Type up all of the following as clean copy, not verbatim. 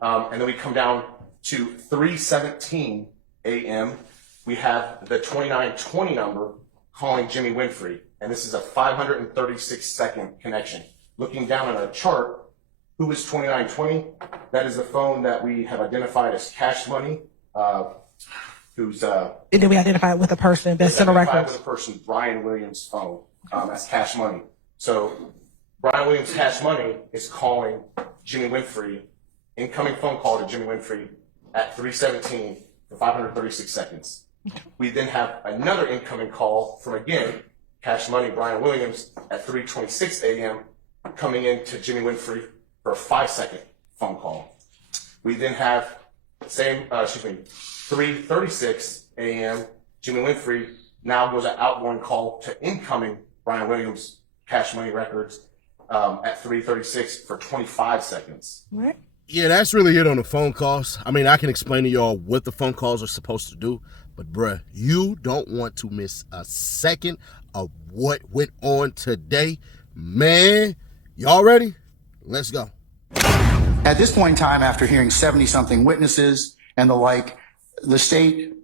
And then we come down to 3:17 a.m. We have the 2920 number calling Jimmy Winfrey, and this is a 536-second connection. Looking down at our chart, who is 2920? That is the phone that we have identified as Cash Money, who's And then we identify it with a person that's in the records. with a person, Brian Williams' phone, as Cash Money. So Brian Williams' Cash Money is calling Jimmy Winfrey, incoming phone call to Jimmy Winfrey at 3:17 for 536 seconds. We then have another incoming call from, again, Cash Money, Brian Williams, at 3:26 a.m. coming in to Jimmy Winfrey for a 5-second phone call. We then have 3:36 a.m. Jimmy Winfrey now goes an outgoing call to incoming Brian Williams Cash Money records at 3:36 for 25 seconds. What? Yeah, that's really it on the phone calls. I mean, I can explain to y'all what the phone calls are supposed to do, but bruh, you don't want to miss a second of what went on today. Man, y'all ready? Let's go. At this point in time, after hearing 70-something witnesses and the like, the state,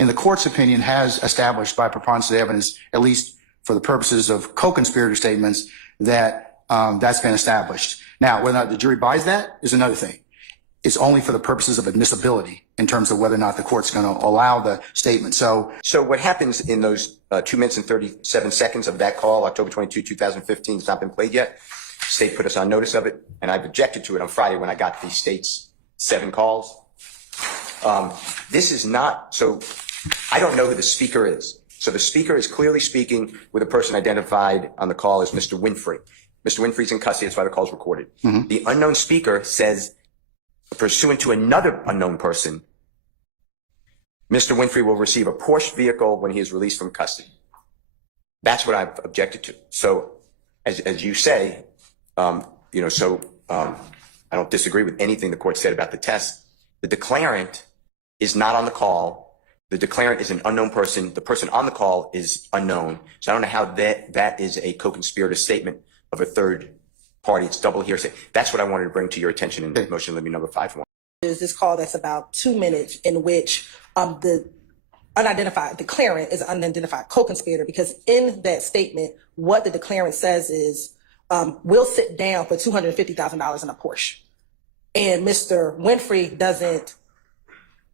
in the court's opinion, has established by preponderance of the evidence, at least for the purposes of co-conspirator statements, that that's been established. Now, whether or not the jury buys that is another thing. It's only for the purposes of admissibility in terms of whether or not the court's going to allow the statement. So what happens in those 2 minutes and 37 seconds of that call, October 22, 2015, it's not been played yet. State put us on notice of it, and I've objected to it on Friday when I got the state's 7 calls. This is not, so I don't know who the speaker is. So the speaker is clearly speaking with a person identified on the call as Mr. Winfrey. Mr. Winfrey's in custody, that's why the call's recorded. Mm-hmm. The unknown speaker says, pursuant to another unknown person, Mr. Winfrey will receive a Porsche vehicle when he is released from custody. That's what I've objected to. So, as you say, I don't disagree with anything the court said about the test. The declarant is not on the call. The declarant is an unknown person. The person on the call is unknown. So I don't know how that is a co-conspirator statement of a third party. It's double hearsay. That's what I wanted to bring to your attention in motion limit number 5-1. Is this call that's about 2 minutes in which the unidentified declarant is an unidentified co-conspirator, because in that statement, what the declarant says is, we'll sit down for $250,000 in a Porsche. And Mr. Winfrey doesn't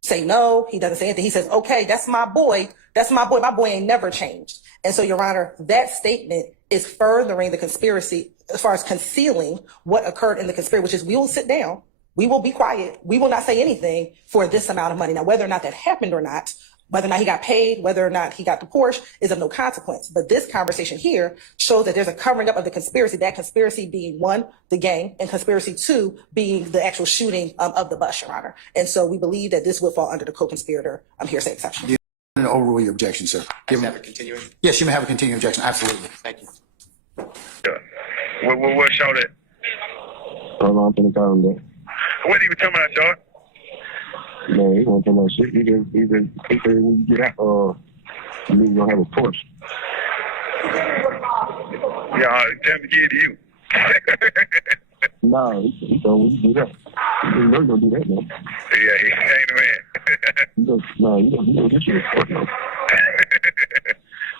say no. He doesn't say anything. He says, okay, that's my boy. That's my boy. My boy ain't never changed. And so, Your Honor, that statement is furthering the conspiracy as far as concealing what occurred in the conspiracy, which is we will sit down. We will be quiet. We will not say anything for this amount of money. Now, whether or not that happened or not, whether or not he got paid, whether or not he got the Porsche is of no consequence. But this conversation here shows that there's a covering up of the conspiracy, that conspiracy being 1, the gang, and conspiracy 2 being the actual shooting of the bus, Your Honor. And so we believe that this would fall under the co-conspirator hearsay exception. you can overrule your objection, sir. Have a continuing? Yes, you may have a continuing objection. Absolutely. Thank you. Yeah. What shot it? I'm going to call him back. What did you tell me that shot? Man, he want to talk about shit. He said when you get out, you're going to have a Porsche. Yeah, tell me to give it to you. Nah, he told me you do that. He never going to do that, man. Yeah, he ain't the man. You know this shit is Porsche, man.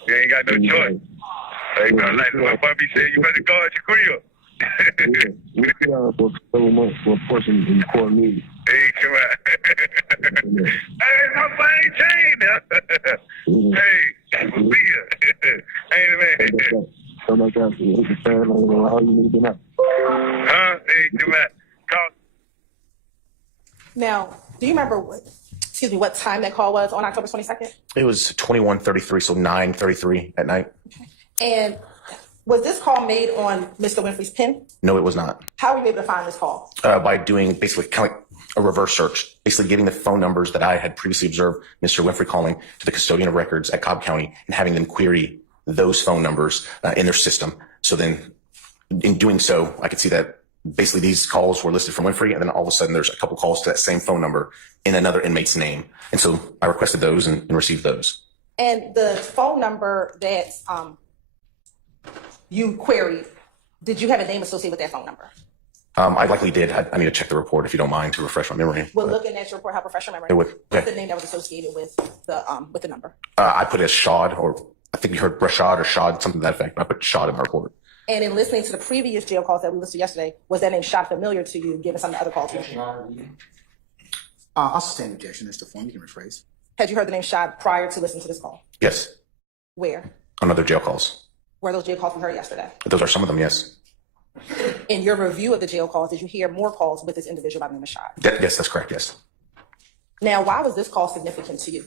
You ain't got no choice. Hey, man, like what Bobby said, you better guard your crib. Yeah, we sit out for several months for a Porsche in the court meeting. Hey, come on. Hey, my fine chain now. Hey, we'll be here. Ain't the man. So like that, it's a fan, how you need to get out. Huh? Hey, come on. Call. Now, do you remember what time that call was on October 22nd? It was 21:33, so 9:33 at night. And was this call made on Mr. Winfrey's pen? No, it was not. How were you able to find this call? By doing basically kind of like a reverse search, basically getting the phone numbers that I had previously observed Mr. Winfrey calling to the custodian of records at Cobb County and having them query those phone numbers in their system. So then in doing so, I could see that basically these calls were listed from Winfrey, and then all of a sudden there's a couple calls to that same phone number in another inmate's name. And so I requested those and received those. And the phone number that you queried, did you have a name associated with that phone number? I likely did. I need to check the report if you don't mind to refresh my memory. Well, looking at your report, how professional memory. It would- What's yeah. the name that was associated with the number? I put it as Shad, or I think you heard Rashad or Shad, something to that effect. I put Shad in my report. And in listening to the previous jail calls that we listed yesterday, was that name Shad familiar to you, given some of the other calls? I'll sustain objection, Mr. Form. You can rephrase. Had you heard the name Shad prior to listening to this call? Yes, Where? on other jail calls. Were those jail calls we heard yesterday? Those are some of them, yes. In your review of the jail calls, did you hear more calls with this individual by the name of Shad? Yes, that's correct, yes. Now, why was this call significant to you?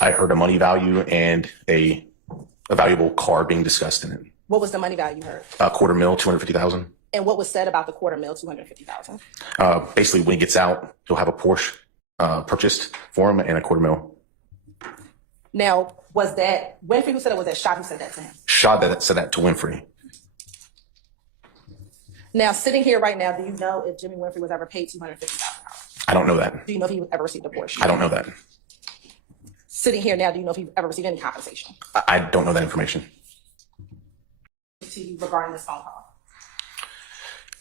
I heard a money value and a valuable car being discussed in it. What was the money value you heard? $250,000, $250,000. And what was said about the $250,000, $250,000? Basically, when he gets out, he'll have a Porsche purchased for him and $250,000. Now, was that Winfrey who said it, or was that Shad who said that to him? Shad that said that to Winfrey. Now, sitting here right now, do you know if Jimmy Winfrey was ever paid $250,000? I don't know that. Do you know if he ever received a Porsche? I don't know that. Sitting here now, do you know if he ever received any compensation I don't know that information. to you regarding this phone call?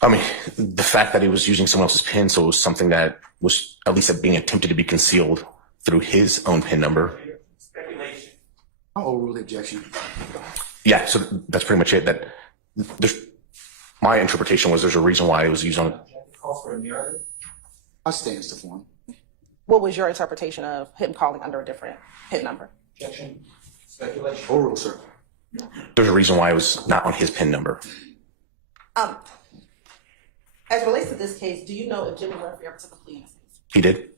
I mean, the fact that he was using someone else's PIN, so it was something that was at least being attempted to be concealed through his own PIN number. I'll overrule the objection. Yeah, so that's pretty much it. That my interpretation was there's a reason why it was used on. I'll stay as the form. What was your interpretation of him calling under a different PIN number? Overrule, sir. There's a reason why it was not on his PIN number. As it relates to this case, do you know if Jimmy Winfrey ever took a plea in this case? He did.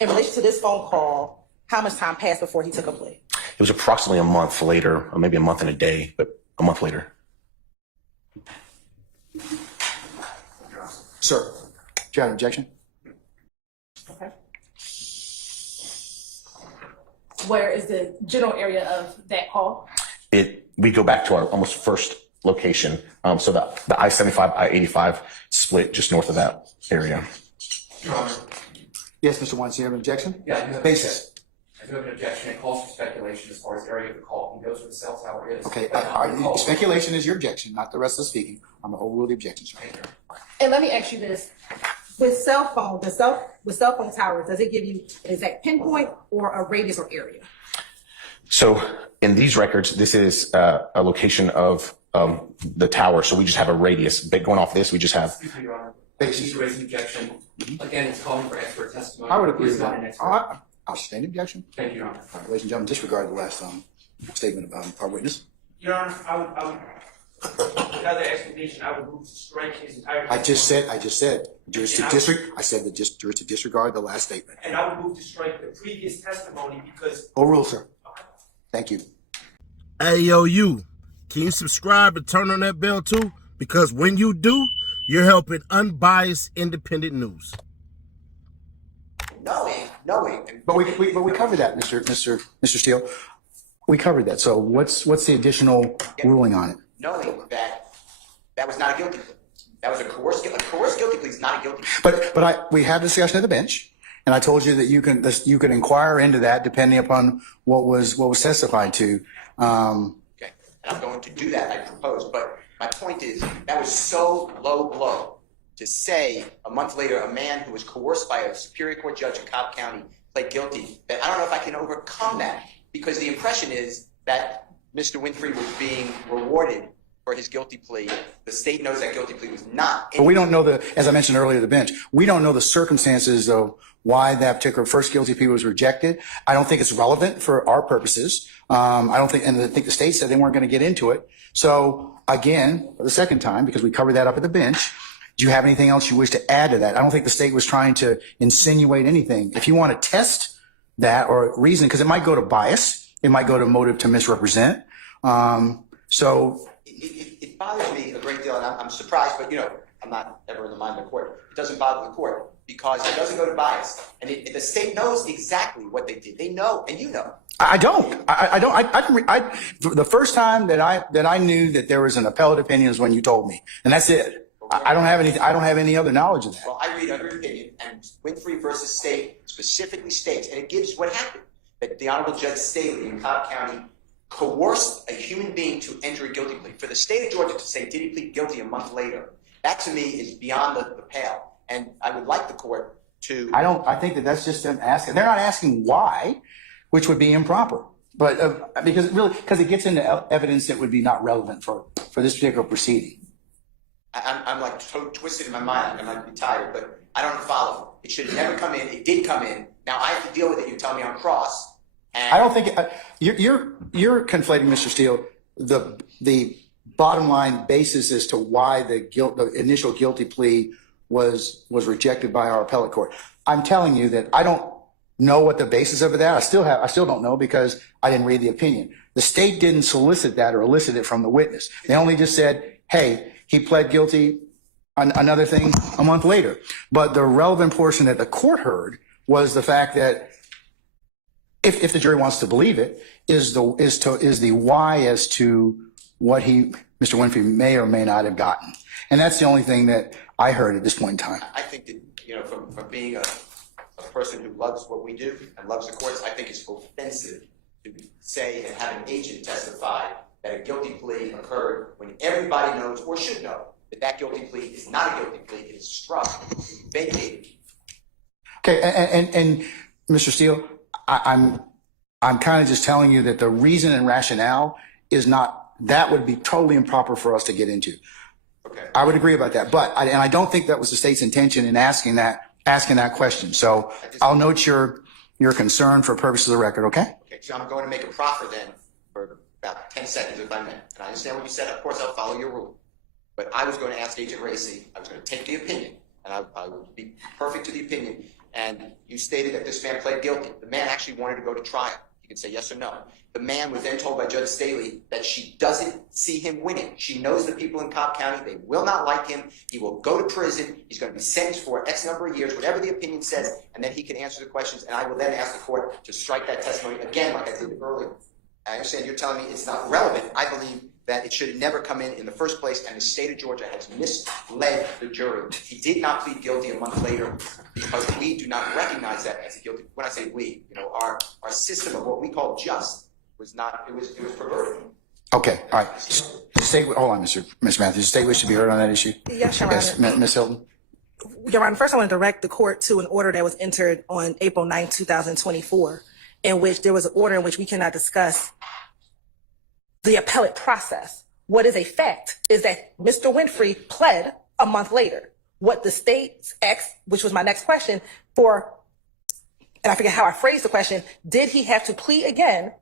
In relation to this phone call, how much time passed before he took a plea? It was approximately a month later, or maybe a month and a day, but a month later. Sir, do you have an objection? Okay. Where is the general area of that call? We go back to our almost first location. So the I-75, I-85 split just north of that area. Yes, Mr. Weinstein, you have an objection? Yeah, you have Basis. I do have an objection. It calls for speculation as far as area of the call. He knows where the cell tower is. Okay, But not the call. speculation is your objection, not the rest of the speaking. I'm going to overrule the objection, sir. And let me ask you this. With cell phone towers, does it give you an exact pinpoint or a radius or area? So in these records, this is a location of the tower. So we just have a radius. But going off this, we just have. Excuse me, Your Honor. Basis. He's raising objection. Again, it's calling for expert testimony. I would agree He's with not an that. expert. I'll sustain the objection. Thank you, Your Honor. All right, ladies and gentlemen, disregard the last statement about our witness. Your Honor, I would, without that explanation, I would move to strike his entire. I just said, jurors to disregard the last statement. And I would move to strike the previous testimony because. Overrule, sir. Thank you. Hey, yo, you. Can you subscribe and turn on that bell too? Because when you do, you're helping unbiased, independent news. Knowing. But we covered that, Mr. Steele. We covered that. So what's the additional ruling on it? Knowing that was not a guilty plea. That was a coerced guilty plea is not a guilty plea. But we had a discussion at the bench, and I told you that you can inquire into that depending upon what was testified to. Okay, and I'm going to do that, I propose. But my point is, that was so low blow to say a month later a man who was coerced by a Superior Court judge in Cobb County pled guilty, that I don't know if I can overcome that, because the impression is that Mr. Winfrey was being rewarded for his guilty plea. The state knows that guilty plea was not. But we don't know as I mentioned earlier at the bench, we don't know the circumstances of why that particular first guilty plea was rejected. I don't think it's relevant for our purposes. I think the state said they weren't going to get into it. So again, for the second time, because we covered that up at the bench, do you have anything else you wish to add to that? I don't think the state was trying to insinuate anything. If you want to test that or reason, because it might go to bias, it might go to motive to misrepresent. So it bothers me a great deal, and I'm surprised, but I'm not ever in the mind of the court. It doesn't bother the court because it doesn't go to bias, and the state knows exactly what they did. They know, and you know. I don't. The first time that I knew that there was an appellate opinion is when you told me, and that's it. I don't have any other knowledge of that. Well, I read under opinion, and Winfrey versus State specifically states, and it gives what happened, that the Honorable Judge Staley in Cobb County coerced a human being to enter a guilty plea. For the state of Georgia to say, did he plead guilty a month later, That to me is beyond the pale. And I would like the court to. I think that that's just them asking. They're not asking why, which would be improper. But because it gets into evidence that would be not relevant for this particular proceeding. I'm like so twisted in my mind. I might be tired, but I don't follow. It should have never come in. It did come in. Now I have to deal with it. You tell me I'm cross. And I don't think you're conflating, Mr. Steele, the bottom line basis as to why the initial guilty plea was rejected by our appellate court. I'm telling you that I don't know what the basis of that. I still don't know because I didn't read the opinion. The state didn't solicit that or elicit it from the witness. They only just said, hey, he pled guilty on another thing a month later. But the relevant portion that the court heard was the fact that if the jury wants to believe it, is the why as to what Mr. Winfrey may or may not have gotten. And that's the only thing that I heard at this point in time. I think that, from being a person who loves what we do and loves the courts, I think it's offensive to say and have an agent testify that a guilty plea occurred when everybody knows or should know that guilty plea is not a guilty plea. It is struck, vacated. Okay, and Mr. Steele, I'm kind of just telling you that the reason and rationale is not, that would be totally improper for us to get into. Okay. I would agree about that, but I don't think that was the state's intention in asking that question. So I'll note your concern for purposes of the record. Okay. Okay. So I'm going to make a proffer then for about 10 seconds if I may. And I understand what you said. Of course, I'll follow your rule. But I was going to ask Agent Racy. I was going to take the opinion, and I would be perfect to the opinion. And you stated that this man pled guilty. The man actually wanted to go to trial. You can say yes or no. The man was then told by Judge Staley that she doesn't see him winning. She knows the people in Cobb County. They will not like him. He will go to prison. He's going to be sentenced for X number of years, whatever the opinion says, and then he can answer the questions. And I will then ask the court to strike that testimony again, like I did earlier. I understand you're telling me it's not relevant. I believe that it should have never come in the first place, and the state of Georgia has misled the jury. He did not plead guilty a month later because we do not recognize that as a guilty. When I say we, our system of what we call just was not. It was perverted. Okay. All right. The state. Hold on, Mr. Matthews. The state wish to be heard on that issue. Yes, Your Honor. Yes, Ms. Hilton. Your Honor, first I want to direct the court to an order that was entered on April 9, 2024, in which there was an order in which we cannot discuss the appellate process. What is a fact is that Mr. Winfrey pled a month later. What the state asked, which was my next question, and I forget how I phrased the question, did he have to plea again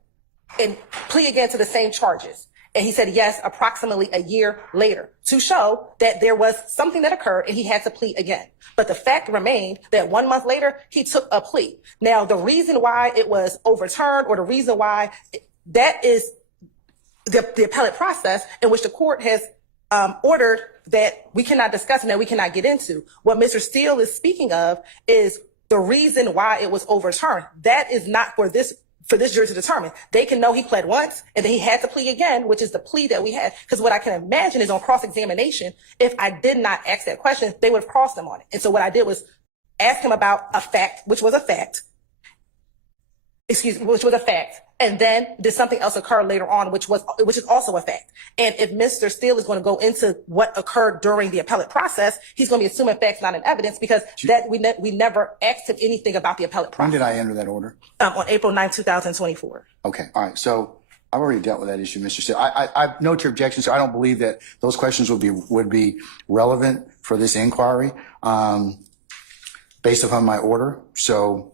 to the same charges? And he said yes, approximately a year later, to show that there was something that occurred and he had to plea again. But the fact remained that 1 month later, he took a plea. Now, the reason why it was overturned, or the reason why that is the appellate process in which the court has ordered that we cannot discuss and that we cannot get into. What Mr. Steele is speaking of is the reason why it was overturned. That is not for this jury to determine. They can know he pled once and then he had to plea again, which is the plea that we had. Because what I can imagine is on cross-examination, if I did not ask that question, they would have crossed him on it. And so what I did was ask him about a fact, which was a fact, and then did something else occur later on, which is also a fact. And if Mr. Steele is going to go into what occurred during the appellate process, he's going to be assuming facts not in evidence, because that we never asked him anything about the appellate process. When did I enter that order? On April 9, 2024. Okay. All right. So I've already dealt with that issue, Mr. Steele. I note your objections. So I don't believe that those questions would be relevant for this inquiry, based upon my order. So,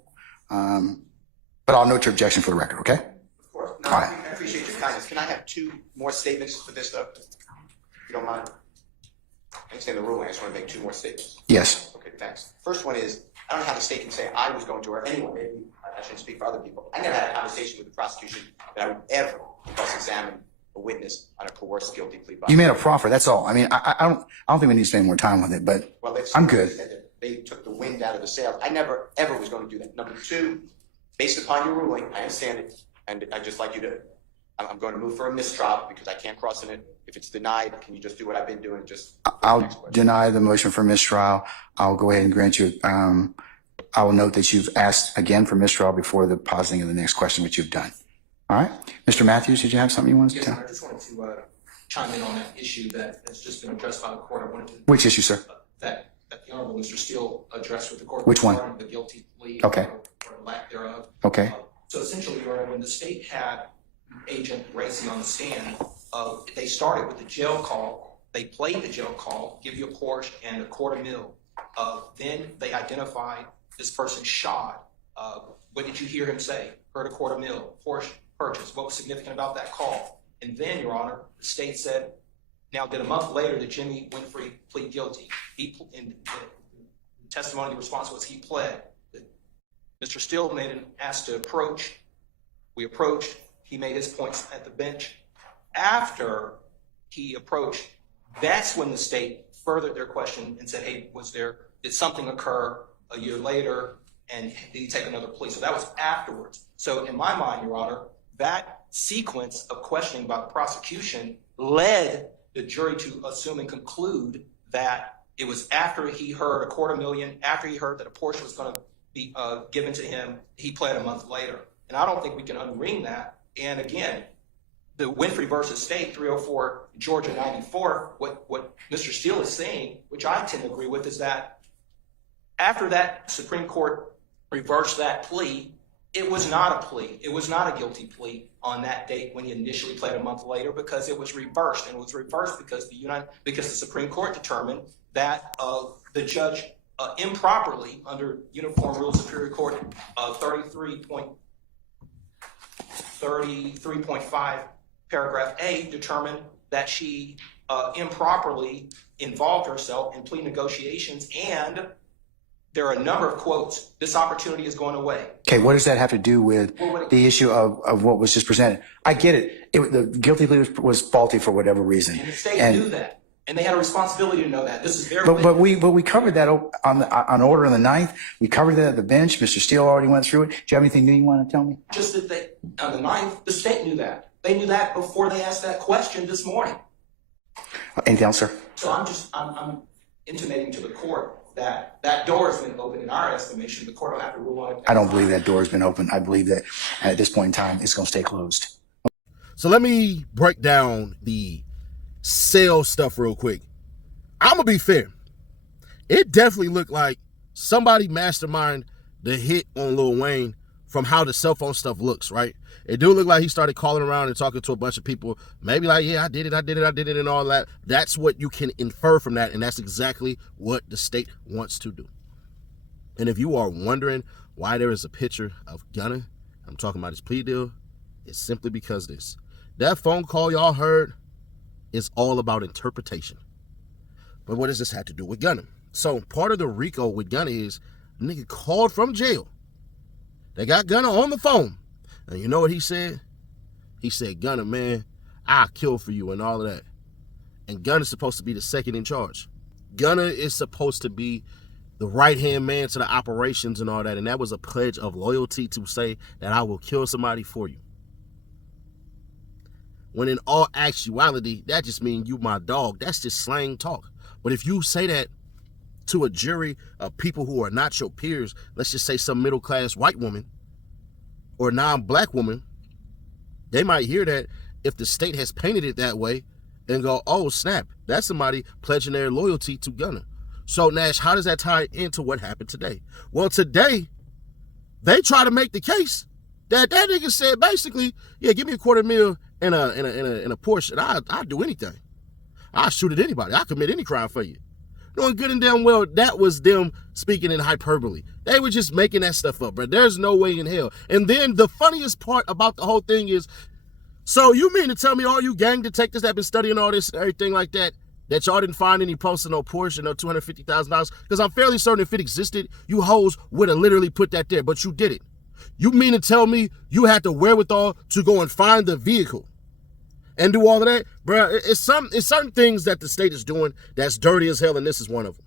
but I'll note your objection for the record. Okay. Of course. No, All right. I appreciate your kindness. Can I have 2 more statements for this, though? If you don't mind. I understand the ruling. I just want to make 2 more statements. Yes. Okay, thanks. First one is, I don't know how the state can say I was going to, or anyone, maybe I shouldn't speak for other people. I never had a conversation with the prosecution that I would ever cross-examine a witness on a coerced guilty plea. You made a proffer. That's all. I mean, I don't think we need to spend more time with it, but I'm good. They took the wind out of the sails. I never, ever was going to do that. Number 2, based upon your ruling, I understand it, and I'd just like you to, I'm going to move for a mistrial because I can't cross in it. If it's denied, can you just do what I've been doing? I'll deny the motion for mistrial. I'll go ahead and grant you, I will note that you've asked again for mistrial before the positing of the next question, which you've done. All right. Mr. Matthews, did you have something you wanted to tell? I just wanted to chime in on that issue that has just been addressed by the court. I wanted to. Which issue, sir? That the Honorable Mr. Steele addressed with the court. Which one? regarding the guilty plea. Okay. Or lack thereof. Okay. So essentially, Your Honor, when the state had Agent Racy on the stand, they started with the jail call. They played the jail call, give you a Porsche and $250,000. Then they identified this person shot. What did you hear him say? Heard $250,000, Porsche purchase. What was significant about that call? And then, Your Honor, the state said, now did a month later that Jimmy Winfrey plead guilty. In the testimony, the response was he pled. Mr. Steele made an ask to approach. We approached. He made his points at the bench. After he approached, that's when the state furthered their question and said, hey, did something occur a year later, and did he take another plea? So that was afterwards. So in my mind, Your Honor, that sequence of questioning by the prosecution led the jury to assume and conclude that it was after he heard $250,000, after he heard that a Porsche was going to be given to him, he pled a month later. And I don't think we can unring that. And again, the Winfrey versus State 304 Georgia 94, what Mr. Steele is saying, which I tend to agree with, is that after that Supreme Court reversed that plea, it was not a plea. It was not a guilty plea on that date when he initially pled a month later, because it was reversed. And it was reversed because the Supreme Court determined that the judge improperly, under Uniform Rules of Superior Court 33.5 paragraph A, determined that she improperly involved herself in plea negotiations, and there are a number of quotes. This opportunity is going away. Okay, what does that have to do with the issue of what was just presented? I get it. The guilty plea was faulty for whatever reason. And the state knew that. And they had a responsibility to know that. This is very But we covered that on order on the 9th. We covered that at the bench. Mr. Steele already went through it. Do you have anything new you want to tell me? just that they, on the 9th, the state knew that. They knew that before they asked that question this morning. Anything else, sir? So I'm intimating to the court that that door has been opened in our estimation. The court will have to rule on it. I don't believe that door has been opened. I believe that at this point in time, it's going to stay closed. So let me break down the sale stuff real quick. I'm going to be fair. It definitely looked like somebody masterminded the hit on Lil Wayne from how the cell phone stuff looks, right? It do look like he started calling around and talking to a bunch of people, maybe like, yeah, I did it, and all that. That's what you can infer from that, and that's exactly what the state wants to do. And if you are wondering why there is a picture of Gunna, I'm talking about his plea deal, it's simply because this. That phone call y'all heard is all about interpretation. But what does this have to do with Gunna? So part of the RICO with Gunna is a nigga called from jail. They got Gunna on the phone. And you know what he said? He said, Gunna, man, I'll kill for you and all of that. And Gunna's supposed to be the second in charge. Gunna is supposed to be the right-hand man to the operations and all that. And that was a pledge of loyalty to say that I will kill somebody for you. When in all actuality, that just means you my dog. That's just slang talk. But if you say that to a jury of people who are not your peers, let's just say some middle-class white woman or non-black woman, they might hear that if the state has painted it that way and go, oh, snap, that's somebody pledging their loyalty to Gunna. So, Nash, how does that tie into what happened today? Well, today, they try to make the case that nigga said basically, yeah, give me $250,000 in a Porsche, and I'll do anything. I'll shoot at anybody. I'll commit any crime for you. Knowing good and damn well that was them speaking in hyperbole. They were just making that stuff up, bro. There's no way in hell. And then the funniest part about the whole thing is, so you mean to tell me all you gang detectives that have been studying all this and everything like that y'all didn't find any posts of no Porsche and no $250,000? Because I'm fairly certain if it existed, you hoes would have literally put that there, but you did it. You mean to tell me you had the wherewithal to go and find the vehicle and do all of that? Bro, it's certain things that the state is doing that's dirty as hell, and this is one of them.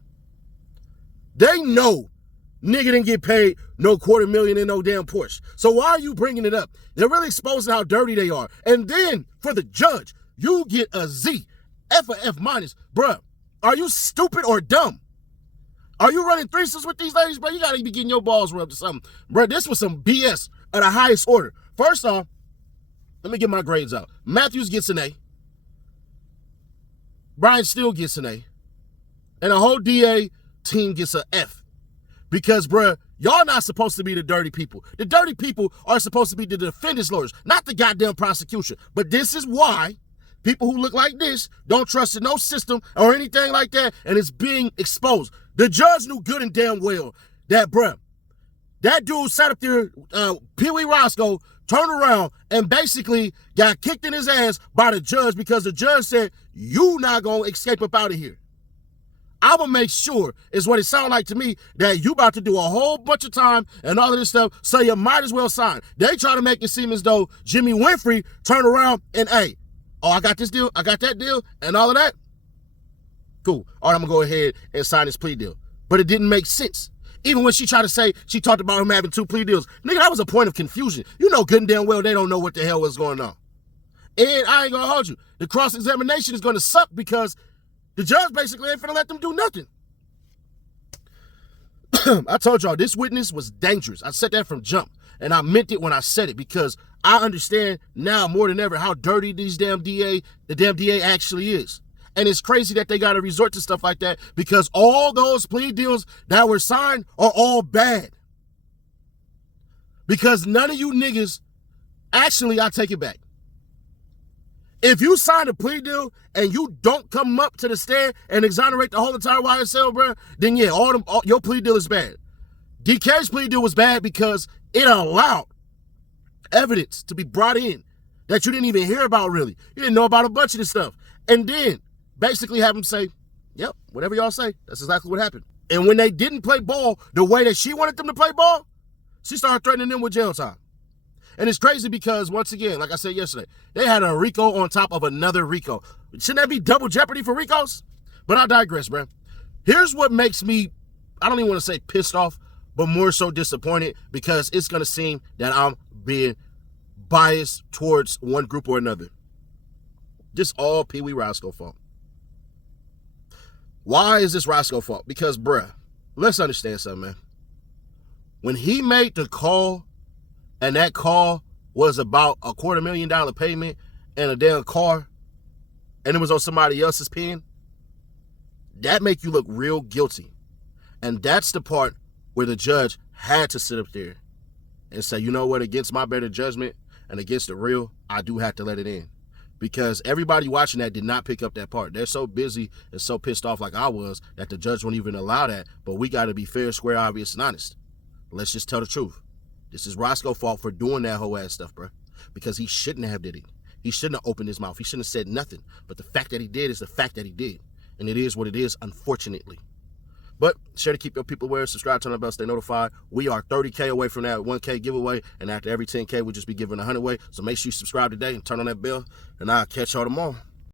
They know nigga didn't get paid no $250,000 in no damn Porsche. So why are you bringing it up? They're really exposing how dirty they are. And then for the judge, you get a Z, F or F minus. Bruh, are you stupid or dumb? Are you running threesomes with these ladies, bro? You gotta be getting your balls rubbed or something. Bro, this was some BS of the highest order. First off, let me get my grades out. Matthews gets an A. Brian still gets an A. And the whole DA team gets an F. Because, bruh, y'all not supposed to be the dirty people. The dirty people are supposed to be the defendant's lawyers, not the goddamn prosecution. But this is why people who look like this don't trust in no system or anything like that, and it's being exposed. The judge knew good and damn well that, bruh, that dude sat up there, Pee Wee Roscoe, turned around and basically got kicked in his ass by the judge because the judge said, you not gonna escape up out of here. I will make sure, is what it sounds like to me, that you about to do a whole bunch of time and all of this stuff, so you might as well sign. They try to make it seem as though Jimmy Winfrey turned around and, hey, oh, I got this deal, I got that deal, and all of that. Cool. All right, I'm going to go ahead and sign this plea deal. But it didn't make sense. Even when she tried to say, she talked about him having 2 plea deals. Nigga, that was a point of confusion. You know good and damn well they don't know what the hell was going on. And I ain't going to hold you. The cross-examination is going to suck because the judge basically ain't finna let them do nothing. I told y'all, this witness was dangerous. I said that from jump. And I meant it when I said it because I understand now more than ever how dirty the damn DA actually is. And it's crazy that they got to resort to stuff like that because all those plea deals that were signed are all bad. Because none of you niggas, actually, I take it back. If you sign a plea deal and you don't come up to the stand and exonerate the whole entire YSL, bro, then yeah, all your plea deal is bad. DK's plea deal was bad because it allowed evidence to be brought in that you didn't even hear about really. You didn't know about a bunch of this stuff. And then basically have him say, yep, whatever y'all say, that's exactly what happened. And when they didn't play ball the way that she wanted them to play ball, she started threatening them with jail time. And it's crazy because, once again, like I said yesterday, they had a RICO on top of another RICO. Shouldn't that be double jeopardy for RICOs? But I digress, bro. Here's what makes me, I don't even want to say pissed off, but more so disappointed because it's going to seem that I'm being biased towards one group or another. Just all Pee Wee Roscoe fault. Why is this Roscoe fault? Because, bruh, let's understand something, man. When he made the call, and that call was about a $250,000 payment and a damn car, and it was on somebody else's pen, that make you look real guilty. And that's the part where the judge had to sit up there and say, you know what, against my better judgment and against the real, I do have to let it in. Because everybody watching that did not pick up that part. They're so busy and so pissed off like I was that the judge won't even allow that. But we got to be fair, square, obvious, and honest. Let's just tell the truth. This is Roscoe's fault for doing that whole ass stuff, bro. Because he shouldn't have did it. He shouldn't have opened his mouth. He shouldn't have said nothing. But the fact that he did is the fact that he did. And it is what it is, unfortunately. But share to keep your people aware. Subscribe, turn on the bell, stay notified. We are 30K away from that 1K giveaway. And after every 10K, we'll just be giving 100 away. So make sure you subscribe today and turn on that bell. And I'll catch y'all tomorrow.